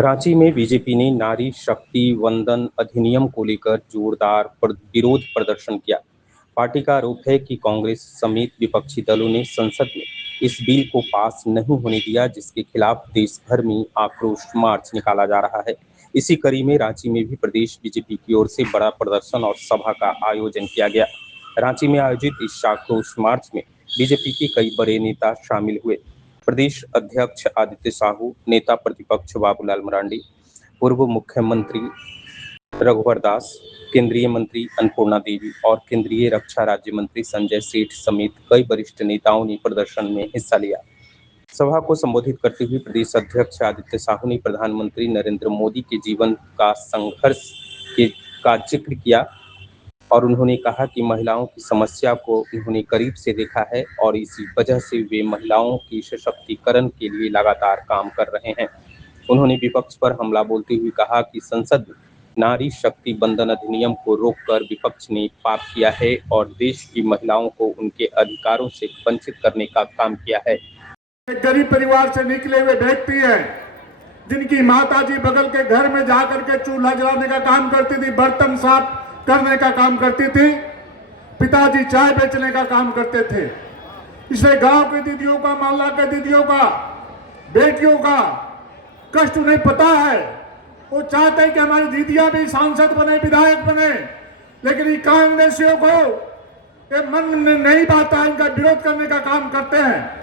रांची में बीजेपी ने नारी शक्ति वंदन अधिनियम को लेकर जोरदार विरोध प्रदर्शन किया। पार्टी का आरोप है कि कांग्रेस समेत विपक्षी दलों ने संसद में इस बिल को पास नहीं होने दिया, जिसके खिलाफ देश भर में आक्रोश मार्च निकाला जा रहा है। इसी कड़ी में रांची में भी प्रदेश बीजेपी की ओर से बड़ा प्रदर्शन और सभा का आयोजन किया गया। रांची में आयोजित इस आक्रोश मार्च में बीजेपी के कई बड़े नेता शामिल हुए। प्रदेश अध्यक्ष आदित्य साहू, नेता प्रतिपक्ष बाबूलाल मरांडी, पूर्व मुख्यमंत्री रघुवर दास, केंद्रीय मंत्री अन्नपूर्णा देवी और केंद्रीय रक्षा राज्य मंत्री संजय सेठ समेत कई वरिष्ठ नेताओं ने प्रदर्शन में हिस्सा लिया। सभा को संबोधित करते हुए प्रदेश अध्यक्ष आदित्य साहू ने प्रधानमंत्री नरेंद्र मोदी के जीवन का संघर्ष का जिक्र किया और उन्होंने कहा कि महिलाओं की समस्या को उन्होंने करीब से देखा है और इसी वजह से वे महिलाओं की सशक्तिकरण के लिए लगातार काम कर रहे हैं। उन्होंने विपक्ष पर हमला बोलते हुए कहा कि संसद में नारी शक्ति बंधन अधिनियम को रोककर विपक्ष ने पाप किया है और देश की महिलाओं को उनके अधिकारों से वंचित करने का काम किया है। गरीब परिवार से निकले हुए व्यक्ति हैं, जिनकी माताजी बगल के घर में जाकर के चूल्हा जलाने का काम करती थी, बर्तन साफ करने का काम करती थी, पिताजी चाय बेचने का काम करते थे। इसलिए गांव की दीदियों का, मोहल्ला के दीदियों का, बेटियों का कष्ट उन्हें पता है। वो चाहते हैं कि हमारी दीदियां भी सांसद बने, विधायक बने, लेकिन ये कांग्रेसियों को ये मन में नहीं पाता, इनका विरोध करने का काम करते हैं।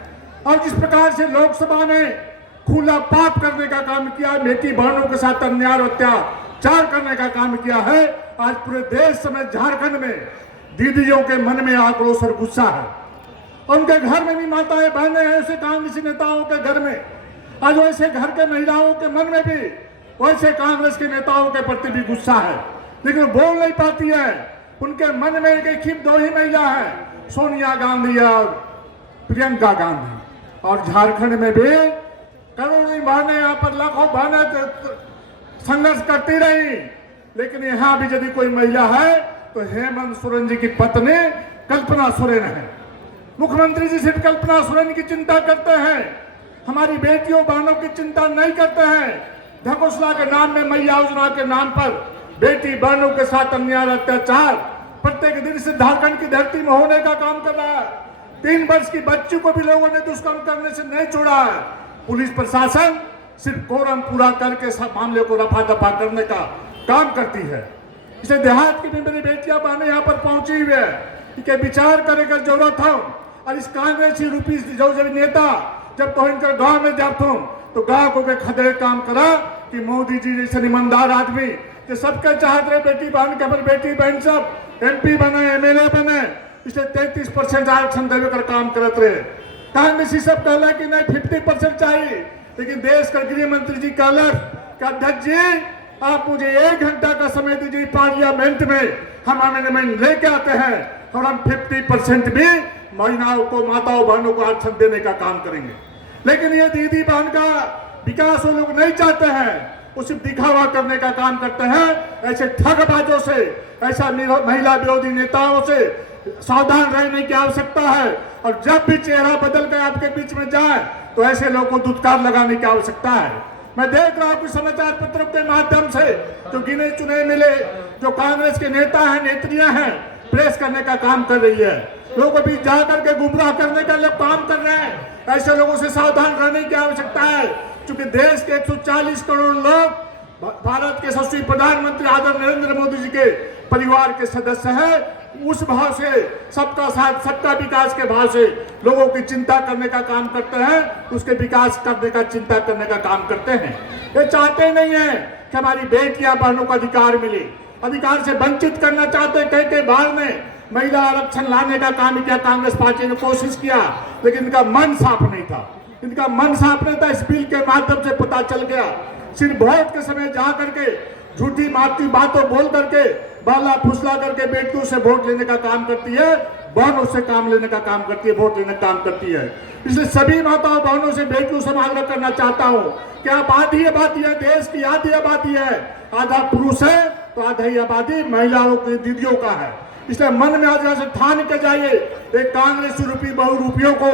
और जिस प्रकार से लोकसभा में खुला पाप करने का काम किया, बेटी बहनों के साथ अन्याय और अत्याचार करने का काम किया है, आज पूरे देश समेत झारखंड में दीदियों के मन में आक्रोश और गुस्सा है। उनके घर में भी माताएं बहनें हैं, ऐसे कांग्रेसी नेताओं के घर में आज वैसे घर के महिलाओं के मन में भी वैसे कांग्रेस के नेताओं के प्रति भी गुस्सा है, लेकिन बोल नहीं पाती है। उनके मन में एक ही दो ही महिला है, सोनिया गांधी और प्रियंका गांधी। और झारखंड में भी करोड़ों बहनें, यहाँ पर लाखों बहनें संघर्ष करती रही, लेकिन यहाँ भी यदि कोई महिला है तो हेमंत सोरेन जी की पत्नी कल्पना सोरेन है। मुख्यमंत्री जी सिर्फ कल्पना सोरेन की चिंता करते हैं, हमारी बेटियों बहनों की चिंता नहीं करते हैं। धकोसला के नाम में, मैया योजना के नाम पर बेटी बहनों के साथ अन्याय अत्याचार प्रत्येक दिन से झारखंड की धरती में होने का काम कर रहा है। 3 वर्ष की बच्ची को भी लोगों ने दुष्कर्म करने से नहीं छोड़ा है। पुलिस प्रशासन सिर्फ कोरम पूरा करके सब मामले को रफा दफा करने का काम करती है। इसे देहात की भी मेरी बेटियां बहनें यहाँ पर पहुंची हुई है कि विचार करने का जरूरत है। और इस कांग्रेसी रूपी जो नेता जब तो इनके गांव में जब तो गांव को खतरे काम करा कि मोदी जी जैसे ईमानदार आदमी जो सबके चाहते रहे, बेटी बहन के पर बेटी बहन सब MP बने, MLA बने, इसलिए 33% आरक्षण देवे कर काम करते रहे। कांग्रेसी सब कहला कि नहीं 50% चाहिए, लेकिन देश का गृह मंत्री जी कहला कि अध्यक्ष जी आप मुझे 1 घंटा का समय दीजिए, पार्लियामेंट में हम अमेंडमेंट लेके आते हैं और हम 50% भी महिलाओं को, माताओं बहनों को आरक्षण देने का काम करेंगे। लेकिन ये दीदी बहन का विकास वो लोग नहीं चाहते हैं, वो सिर्फ दिखावा करने का काम करते हैं। ऐसे ठगबाजों से, ऐसा महिला विरोधी नेताओं से सावधान रहने की आवश्यकता है। और जब भी चेहरा बदल कर आपके बीच में जाए तो ऐसे लोगों को दुत्कार लगाने की आवश्यकता है। मैं देख रहा हूं कि समाचार पत्रों के माध्यम से जो गिने चुने मिले जो कांग्रेस के नेता हैं, नेत्रियां हैं, प्रेस करने का काम कर रही है, लोगों को भी जाकर के गुमराह करने का लोग काम कर रहे हैं। ऐसे लोगों से सावधान रहने की आवश्यकता है, क्योंकि देश के 140 करोड़ लोग भारत के यशस्वी प्रधानमंत्री आदरणीय नरेंद्र मोदी जी के परिवार के सदस्य हैं। उस भाव से, सबका साथ सबका विकास के भाव से लोगों की चिंता करने का काम करते हैं, उसके विकास करने का, चिंता करने का काम करते हैं। ये चाहते नहीं है कि हमारी बेटियां बहनों को अधिकार मिले, अधिकार से वंचित करना चाहते। कई बार ने महिला आरक्षण लाने का काम किया, कांग्रेस पार्टी ने कोशिश किया, लेकिन इनका मन साफ नहीं था। इनका मन साफ नहीं था, इस बिल के माध्यम से पता चल गया। सिर्फ वोट के समय जा करके झूठी माती बातों बोल करके, बाला फुसला करके बेटियों से वोट लेने का काम करती है, बहनों से काम लेने का काम करती है, वोट लेने का काम करती है। इसलिए सभी माताओं बहनों से, बेटियों से आग्रह करना चाहता हूँ कि आबादी आबादी है, देश की आधी आबादी है, आधा पुरुष है तो आधी आबादी महिलाओं की, दीदियों का है। इसलिए मन में आज से ठान के जाइए, एक कांग्रेस रूपी बहुरूपियों को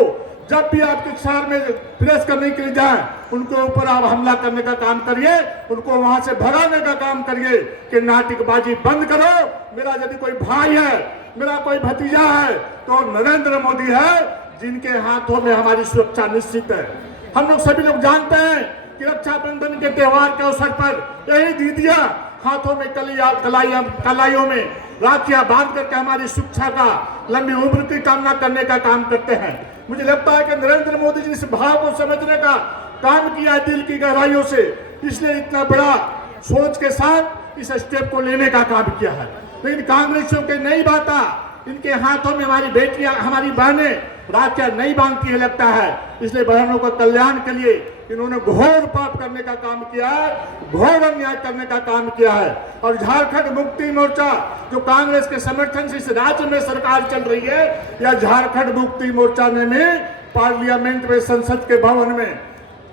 जब भी आपके शहर में प्रेस करने के लिए जाए, उनके ऊपर आप हमला करने का काम करिए, उनको वहां से भगाने का काम करिए कि नाटकबाजी बंद करो। मेरा यदि कोई भाई है, मेरा कोई भतीजा है, तो नरेंद्र मोदी है, जिनके हाथों में हमारी सुरक्षा निश्चित है। हम लोग सभी लोग जानते हैं कि रक्षाबंधन के त्योहार के अवसर पर यही दीदियां हाथों में कलाइयों में राखियां बांध करके हमारी शिक्षा का लंबी उम्र की कामना करने का काम करते हैं। मुझे लगता है कि नरेंद्र मोदी जी इस भाव को समझने का काम किया दिल की गहराइयों से, इसलिए इतना बड़ा सोच के साथ इस स्टेप को लेने का काम किया है। लेकिन कांग्रेसियों के नहीं बाता, इनके हाथों में हमारी बेटियां, हमारी बहनें राखियां नहीं बांधती है लगता है। इसलिए बहनों का कल्याण के लिए इन्होंने घोर पाप करने का काम किया है, घोर अन्याय करने का काम किया है। और झारखंड मुक्ति मोर्चा जो कांग्रेस के समर्थन से इस राज्य में सरकार चल रही है, या झारखंड मुक्ति मोर्चा ने में पार्लियामेंट में, संसद के भवन में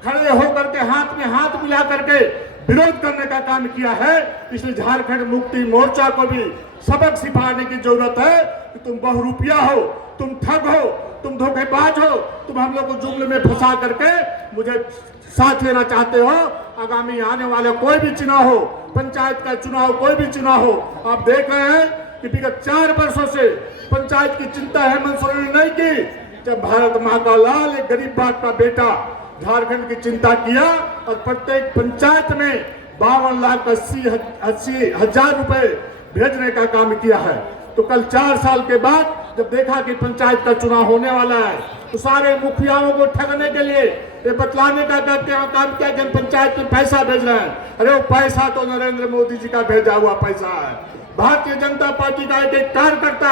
खड़े होकर के हाथ में हाथ मिला करके विरोध करने का काम किया है। इसलिए झारखंड मुक्ति मोर्चा को भी सबक सिखाने की जरूरत है कि तुम बहुरूपिया हो, तुम ठग हो, तुम धोखेबाज हो, तुम हम लोग को जुमले में फंसा करके मुझे साथ लेना चाहते हो। आगामी आने वाले कोई भी चुनाव हो, पंचायत का चुनाव, कोई भी चुनाव हो, आप देख रहे हैं कि विगत 4 वर्षों से पंचायत की चिंता हेमंत सोरेन ने नहीं की। जब भारत माँ का लाल, एक गरीब बाप का बेटा झारखंड की चिंता किया और प्रत्येक पंचायत में 52,80,000 रुपए भेजने का काम किया है। तो कल 4 साल के बाद जब देखा कि पंचायत का चुनाव होने वाला है, तो सारे मुखियाओं को ठगने के लिए ये बतलाने का काम किया कि हम पंचायत में पैसा भेज रहे हैं। अरे वो पैसा तो नरेंद्र मोदी जी का भेजा हुआ पैसा है। भारतीय जनता पार्टी का एक कार्यकर्ता,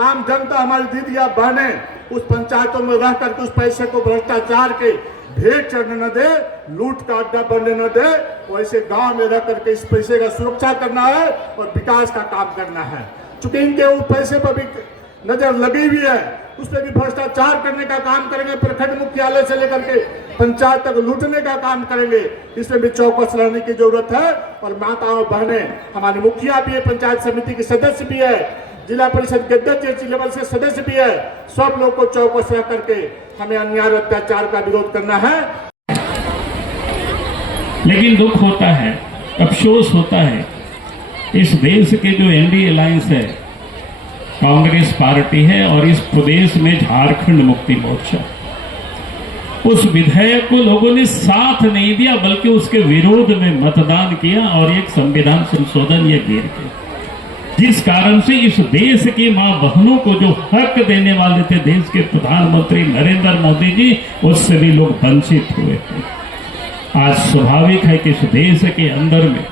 आम जनता, हमारी दीदियां बहनें उस पंचायतों में रह करके उस पैसे को भ्रष्टाचार के भेंट चढ़ने न दे, लूट का अड्डा बनने न दे। वैसे गांव में रह करके इस पैसे का सुरक्षा करना है और विकास का काम करना है। चूंकि इनके उस पैसे पर भी नजर लगी हुई है, उस पर भी भ्रष्टाचार करने का काम करेंगे, प्रखंड मुख्यालय से लेकर के पंचायत तक लूटने का काम करेंगे। इसमें भी चौकस रहने की जरूरत है। और माताओं बहनें, हमारी मुखिया भी है, पंचायत समिति के सदस्य भी है, जिला परिषद के अध्यक्ष लेवल से सदस्य भी है। सब लोग को चौकस रह करके हमें अन्याय अत्याचार का विरोध करना है। लेकिन दुख होता है, अफसोस होता है, इस देश के जो एनडीए अलायंस है, कांग्रेस पार्टी है और इस प्रदेश में झारखंड मुक्ति मोर्चा, उस विधेयक को लोगों ने साथ नहीं दिया, बल्कि उसके विरोध में मतदान किया और एक संविधान संशोधन ये गिर गया, जिस कारण से इस देश की मां बहनों को जो हक देने वाले थे देश के प्रधानमंत्री नरेंद्र मोदी जी, उससे भी लोग वंचित हुए थे। आज स्वाभाविक है कि इस देश के अंदर में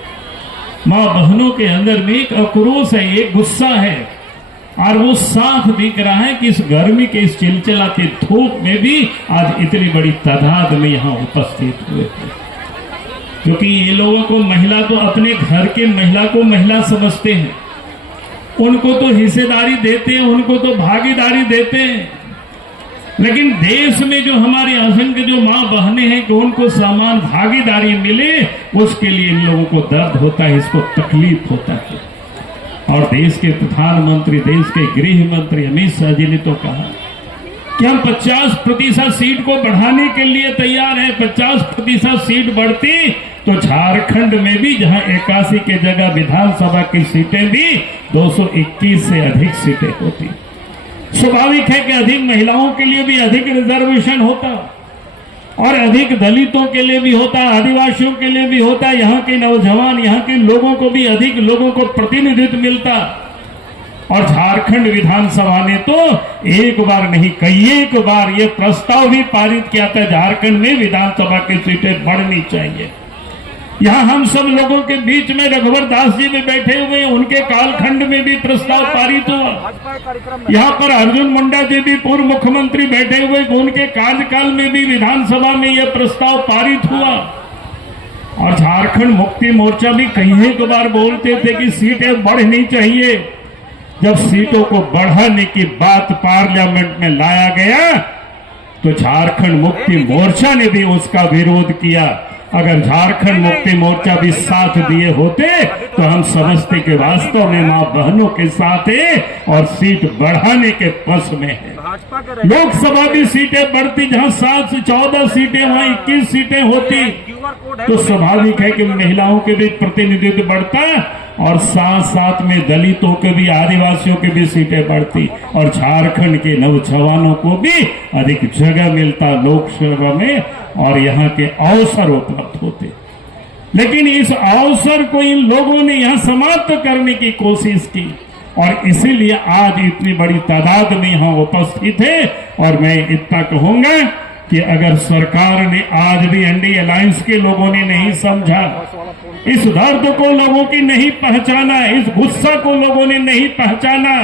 मां बहनों के अंदर में एक आक्रोश है, एक गुस्सा है, और वो साफ दिख रहा है कि इस गर्मी के, इस चिलचिलाती धूप में भी आज इतनी बड़ी तादाद में यहाँ उपस्थित हुए थे। क्योंकि ये लोगों को महिला तो अपने घर के महिला को महिला समझते हैं, उनको तो हिस्सेदारी देते हैं, उनको तो भागीदारी देते हैं। लेकिन देश में जो हमारे असंख्य जो मां बहनें हैं कि उनको समान भागीदारी मिले, उसके लिए इन लोगों को दर्द होता है, इसको तकलीफ होता है। और देश के प्रधानमंत्री, देश के गृह मंत्री अमित शाह जी ने तो कहा कि हम 50% सीट को बढ़ाने के लिए तैयार हैं। 50% सीट बढ़ती तो झारखंड में भी, जहां 81 के जगह विधानसभा की सीटें भी 221 से अधिक सीटें होती। स्वाभाविक है कि अधिक महिलाओं के लिए भी अधिक रिजर्वेशन होता और अधिक दलितों के लिए भी होता, आदिवासियों के लिए भी होता, यहाँ के नौजवान, यहाँ के लोगों को भी अधिक लोगों को प्रतिनिधित्व मिलता। और झारखंड विधानसभा ने तो एक बार नहीं, कई बार ये प्रस्ताव भी पारित किया था, झारखंड में विधानसभा की सीटें बढ़नी चाहिए। यहाँ हम सब लोगों के बीच में रघुवर दास जी भी बैठे हुए, उनके कालखंड में भी प्रस्ताव पारित हुआ। यहाँ पर अर्जुन मुंडा जी भी पूर्व मुख्यमंत्री बैठे हुए, उनके कार्यकाल में भी विधानसभा में यह प्रस्ताव पारित हुआ। और झारखंड मुक्ति मोर्चा भी कई एक बार बोलते थे कि सीटें बढ़नी चाहिए। जब सीटों को बढ़ाने की बात पार्लियामेंट में लाया गया तो झारखंड मुक्ति मोर्चा ने भी उसका विरोध किया। अगर झारखंड मुक्ति मोर्चा भी साथ दिए होते तो हम समझते कि वास्तव में मां बहनों के साथ है और सीट बढ़ाने के पक्ष में है। लोकसभा की सीटें बढ़ती, जहां 7 से 14 सीटें वहां 21 सीटें होती, तो स्वाभाविक है कि महिलाओं के भी प्रतिनिधित्व बढ़ता है और साथ साथ में दलितों के भी, आदिवासियों के भी सीटें बढ़ती और झारखंड के नौजवानों को भी अधिक जगह मिलता लोकसभा में और यहाँ के अवसर उपलब्ध होते। लेकिन इस अवसर को इन लोगों ने यहां समाप्त करने की कोशिश की और इसीलिए आज इतनी बड़ी तादाद में यहां उपस्थित है। और मैं इतना कहूंगा कि अगर सरकार ने आज भी एनडीए अलायंस के लोगों ने नहीं समझा, इस दर्द को लोगों की नहीं पहचाना, इस गुस्सा को लोगों ने नहीं पहचाना,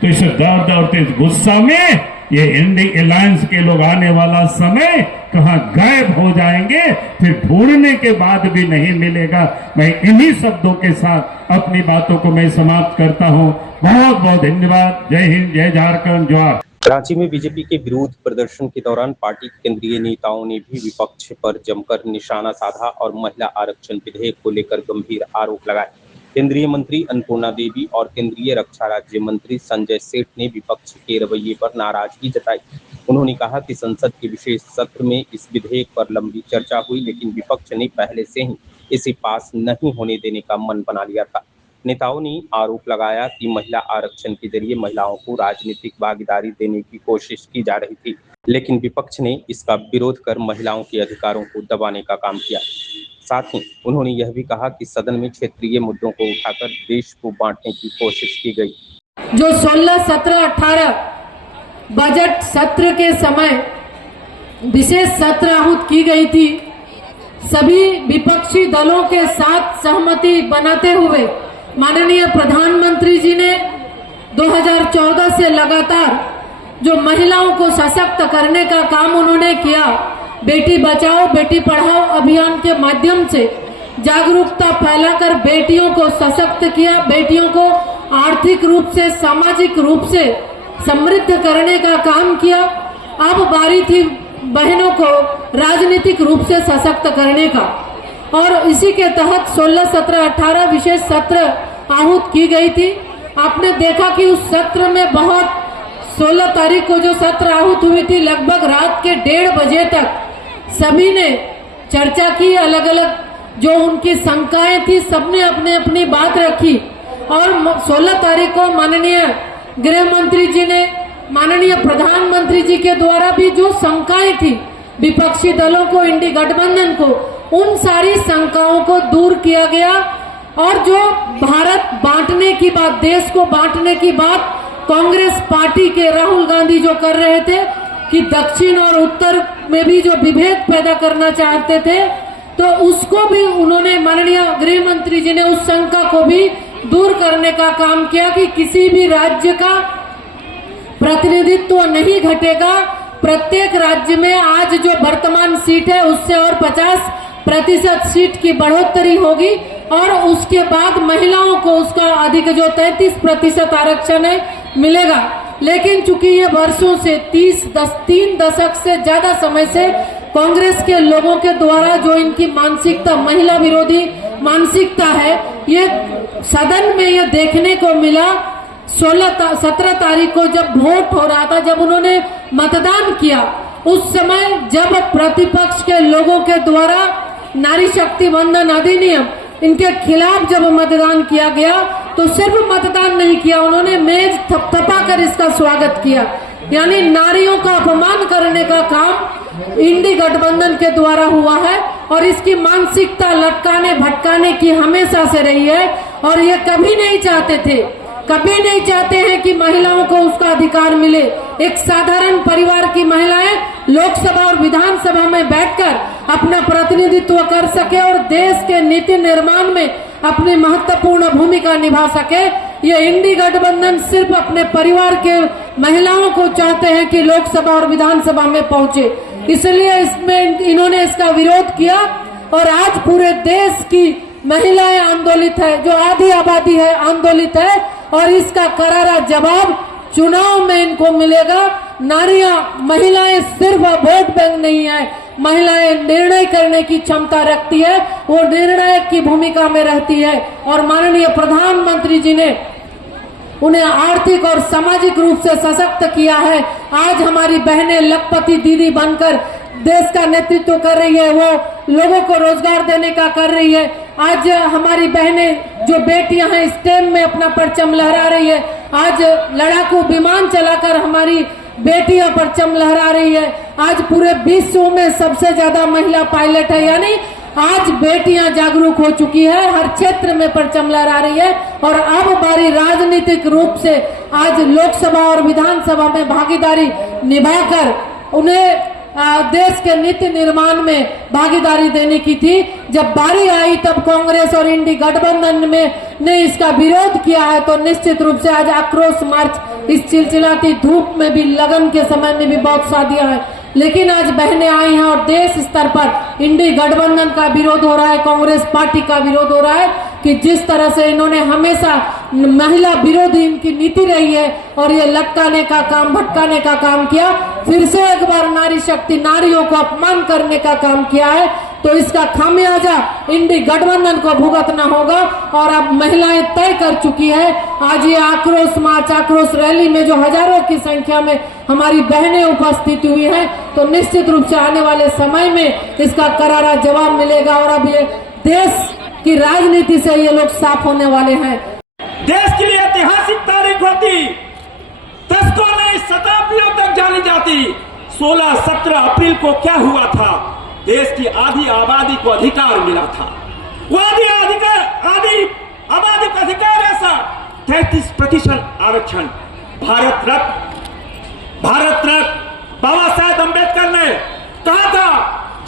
तो इस दर्द और इस गुस्सा में ये एनडीए अलायंस के लोग आने वाला समय कहां गायब हो जाएंगे, फिर ढूंढने के बाद भी नहीं मिलेगा। मैं इन्हीं शब्दों के साथ अपनी बातों को मैं समाप्त करता हूं। बहुत बहुत धन्यवाद। जय हिंद, जय झारखंड, जोहार। रांची में बीजेपी के विरोध प्रदर्शन के दौरान पार्टी के केंद्रीय नेताओं ने भी विपक्ष पर जमकर निशाना साधा और महिला आरक्षण विधेयक को लेकर गंभीर आरोप लगाए। केंद्रीय मंत्री अन्नपूर्णा देवी और केंद्रीय रक्षा राज्य मंत्री संजय सेठ ने विपक्ष के रवैये पर नाराजगी जताई। उन्होंने कहा कि संसद के विशेष सत्र में इस विधेयक पर लंबी चर्चा हुई, लेकिन विपक्ष ने पहले से ही इसे पास नहीं होने देने का मन बना लिया था। नेताओं ने आरोप लगाया कि महिला आरक्षण के जरिए महिलाओं को राजनीतिक भागीदारी देने की कोशिश की जा रही थी, लेकिन विपक्ष ने इसका विरोध कर महिलाओं के अधिकारों को दबाने का काम किया। साथ ही उन्होंने यह भी कहा कि सदन में क्षेत्रीय मुद्दों को उठाकर देश को बांटने की कोशिश की गई। जो 16, 17, 18 बजट सत्र के समय विशेष सत्र आहूत की गई थी, सभी विपक्षी दलों के साथ सहमति बनाते हुए माननीय प्रधानमंत्री जी ने 2014 से लगातार जो महिलाओं को सशक्त करने का काम उन्होंने किया, बेटी बचाओ बेटी पढ़ाओ अभियान के माध्यम से जागरूकता फैलाकर बेटियों को सशक्त किया, बेटियों को आर्थिक रूप से, सामाजिक रूप से समृद्ध करने का काम किया। अब बारी थी बहनों को राजनीतिक रूप से सशक्त करने का और इसी के तहत 16, 17, 18 विशेष सत्र आहूत की गई थी। आपने देखा कि उस सत्र में बहुत 16 तारीख को जो सत्र आहूत हुई थी, लगभग रात के 1:30 बजे तक सभी ने चर्चा की, अलग अलग जो उनकी शंकाएं थी सबने अपने अपनी बात रखी और 16 तारीख को माननीय गृह मंत्री जी ने, माननीय प्रधानमंत्री जी के द्वारा भी जो शंकाएं थी विपक्षी दलों को, इंडी गठबंधन को, उन सारी शंकाओं को दूर किया गया और जो भारत बांटने की बात, देश को बांटने की बात कांग्रेस पार्टी के राहुल गांधी जो कर रहे थे कि दक्षिण और उत्तर में भी जो विभेद पैदा करना चाहते थे, तो उसको भी उन्होंने, माननीय गृह मंत्री जी ने उस शंका को भी दूर करने का काम किया कि किसी भी राज्य का प्रतिनिधित्व नहीं घटेगा। प्रत्येक राज्य में आज जो वर्तमान सीट है उससे और 50% सीट की बढ़ोतरी होगी और उसके बाद महिलाओं को उसका अधिक जो 33% आरक्षण है मिलेगा। लेकिन चूंकि ये वर्षों से 3 दशक से ज्यादा समय से कांग्रेस के लोगों के द्वारा जो इनकी मानसिकता, महिला विरोधी मानसिकता है, ये सदन में ये देखने को मिला। 17 तारीख को जब वोट हो रहा था, जब उन्होंने मतदान किया, उस समय जब प्रतिपक्ष के लोगों के द्वारा नारी शक्ति वंदन अधिनियम इनके खिलाफ जब मतदान किया गया, तो सिर्फ मतदान नहीं किया, उन्होंने मेज थपथपा कर इसका स्वागत किया। यानी नारियों का अपमान करने का काम इंडी गठबंधन के द्वारा हुआ है और इसकी मानसिकता लटकाने भटकाने की हमेशा से रही है और ये कभी नहीं चाहते थे, कभी नहीं चाहते हैं कि महिलाओं को उसका अधिकार मिले। एक साधारण परिवार की महिलाएं लोकसभा और विधानसभा में बैठकर अपना प्रतिनिधित्व कर सके और देश के नीति निर्माण में अपनी महत्वपूर्ण भूमिका निभा सके। ये इंडी गठबंधन सिर्फ अपने परिवार के महिलाओं को चाहते हैं कि लोकसभा और विधानसभा में पहुंचे, इसलिए इसमें इन्होंने इसका विरोध किया और आज पूरे देश की महिलाएं आंदोलित है, जो आधी आबादी है आंदोलित है और इसका करारा जवाब चुनाव में इनको मिलेगा। नारियां, महिलाएं सिर्फ वोट बैंक नहीं है, महिलाएं निर्णय करने की क्षमता रखती है, वो निर्णायक की भूमिका में रहती है और माननीय प्रधानमंत्री जी ने उन्हें आर्थिक और सामाजिक रूप से सशक्त किया है। आज हमारी बहनें लखपति दीदी बनकर देश का नेतृत्व कर रही है, वो लोगों को रोजगार देने का कर रही है। आज हमारी बहनें जो बेटियां हैं स्टेम में अपना परचम लहरा रही है। आज लड़ाकू विमान चलाकर हमारी बेटियां परचम लहरा रही है। आज पूरे विश्व में सबसे ज्यादा महिला पायलट है, यानी आज बेटियां जागरूक हो चुकी है, हर क्षेत्र में परचम लहरा रही है। और अब बारी राजनीतिक रूप से आज लोकसभा और विधानसभा में भागीदारी निभाकर उन्हें देश के नीति निर्माण में भागीदारी देने की थी। जब बारी आई तब कांग्रेस और इंडी गठबंधन में ने इसका विरोध किया है, तो निश्चित रूप से आज आक्रोश मार्च इस चिलचिलाती धूप में भी, लगन के समय में भी बहुत शादियां हैं, लेकिन आज बहनें आई हैं और देश स्तर पर इंडी गठबंधन का विरोध हो रहा है, कांग्रेस पार्टी का विरोध हो रहा है कि जिस तरह से इन्होंने हमेशा महिला विरोधी इनकी नीति रही है और ये लटकाने का काम, भटकाने का काम किया, फिर से एक बार नारी शक्ति, नारियों को अपमान करने का काम किया है, तो इसका खामियाजा इंडी गठबंधन को भुगतना होगा। और अब महिलाएं तय कर चुकी है। आज ये आक्रोश मार्च, आक्रोश रैली में जो हजारों की संख्या में हमारी बहनें उपस्थित हुई हैं, तो निश्चित रूप से आने वाले समय में इसका करारा जवाब मिलेगा। और अब ये देश की राजनीति से ये लोग साफ होने वाले हैं। देश के लिए ऐतिहासिक तारीख होती, दशकों नहीं शताब्दियों तक जानी जाती। 16-17 अप्रैल को क्या हुआ था? देश की आधी आबादी को अधिकार मिला था। वो आधी आबादी का अधिकार ऐसा 33% आरक्षण। भारत रत्न बाबा साहेब अम्बेडकर ने कहा था,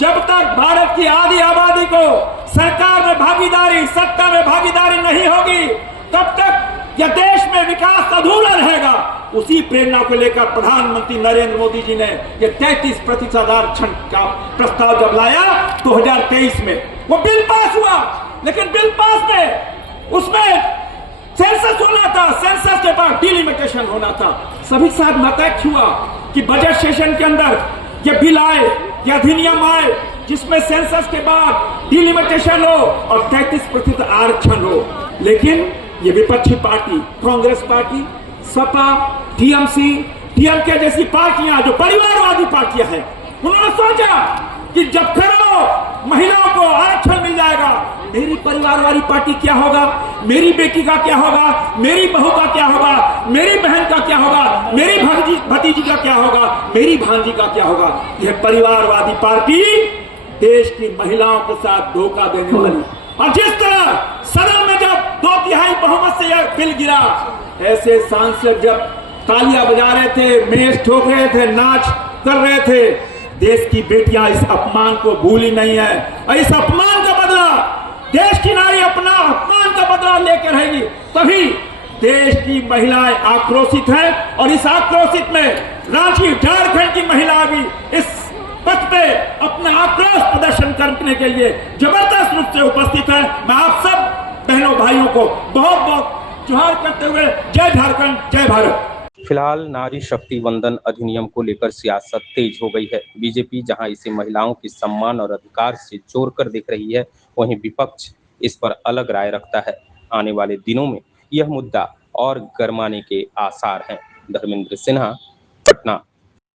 जब तक भारत की आधी आबादी को सरकार में भागीदारी, सत्ता में भागीदारी नहीं होगी, तब तक यह देश में विकास अधूरा रहेगा। उसी प्रेरणा को लेकर प्रधानमंत्री नरेंद्र मोदी जी ने यह 33% आरक्षण का प्रस्ताव जब लाया 2023 में, वो बिल पास हुआ। लेकिन बिल पास में उसमें सेंसस होना था, सेंसस के बाद डिलिमिटेशन होना था। सभी साथ मतैक्य हुआ कि बजट सेशन के अंदर यह बिल आए, यह अधिनियम आए, जिसमें सेंसस के बाद डिलिमिटेशन हो और 33% आरक्षण हो। लेकिन ये विपक्षी party, Congress party, Sapa, TMC, DMK जैसी पार्टियां जो परिवारवादी पार्टियां हैं, उन्होंने सोचा कि जब करो महिलाओं को आरक्षण मिल जाएगा, मेरी परिवार वाली पार्टी क्या होगा, मेरी बेटी का क्या होगा, मेरी बहू का क्या होगा, मेरी बहन का क्या होगा, मेरी भतीजी का क्या होगा, मेरी भांजी का क्या होगा। यह परिवारवादी पार्टी देश की महिलाओं के साथ धोखा देने वाली। और जिस तरह सदन में जब 2/3 बहुमत से यह बिल गिरा, ऐसे सांसद जब तालियां बजा रहे थे, मेज ठोक रहे थे, नाच कर रहे थे, देश की बेटियां इस अपमान को भूली नहीं है। और इस अपमान का बदला देश की नारी अपना अपमान का बदला लेकर रहेगी। तभी देश की महिलाएं आक्रोशित हैं और इस आक्रोशित में रांची, झारखंड की महिलाएं भी इस पथ पे अपना आक्रोश प्रदर्शन करने के लिए जबरदस्त रूप से उपस्थित है। मैं आप सब बहनों भाइयों को बहुत बहुत जोहार करते हुए जय झारखंड, जय भारत। फिलहाल नारी शक्ति वंदन अधिनियम को लेकर सियासत तेज हो गई है। बीजेपी जहां इसे महिलाओं के सम्मान और अधिकार से जोड़कर देख रही है, वहीं विपक्ष इस पर अलग राय रखता है। आने वाले दिनों में यह मुद्दा और गरमाने के आसार हैं। धर्मेंद्र सिन्हा, पटना।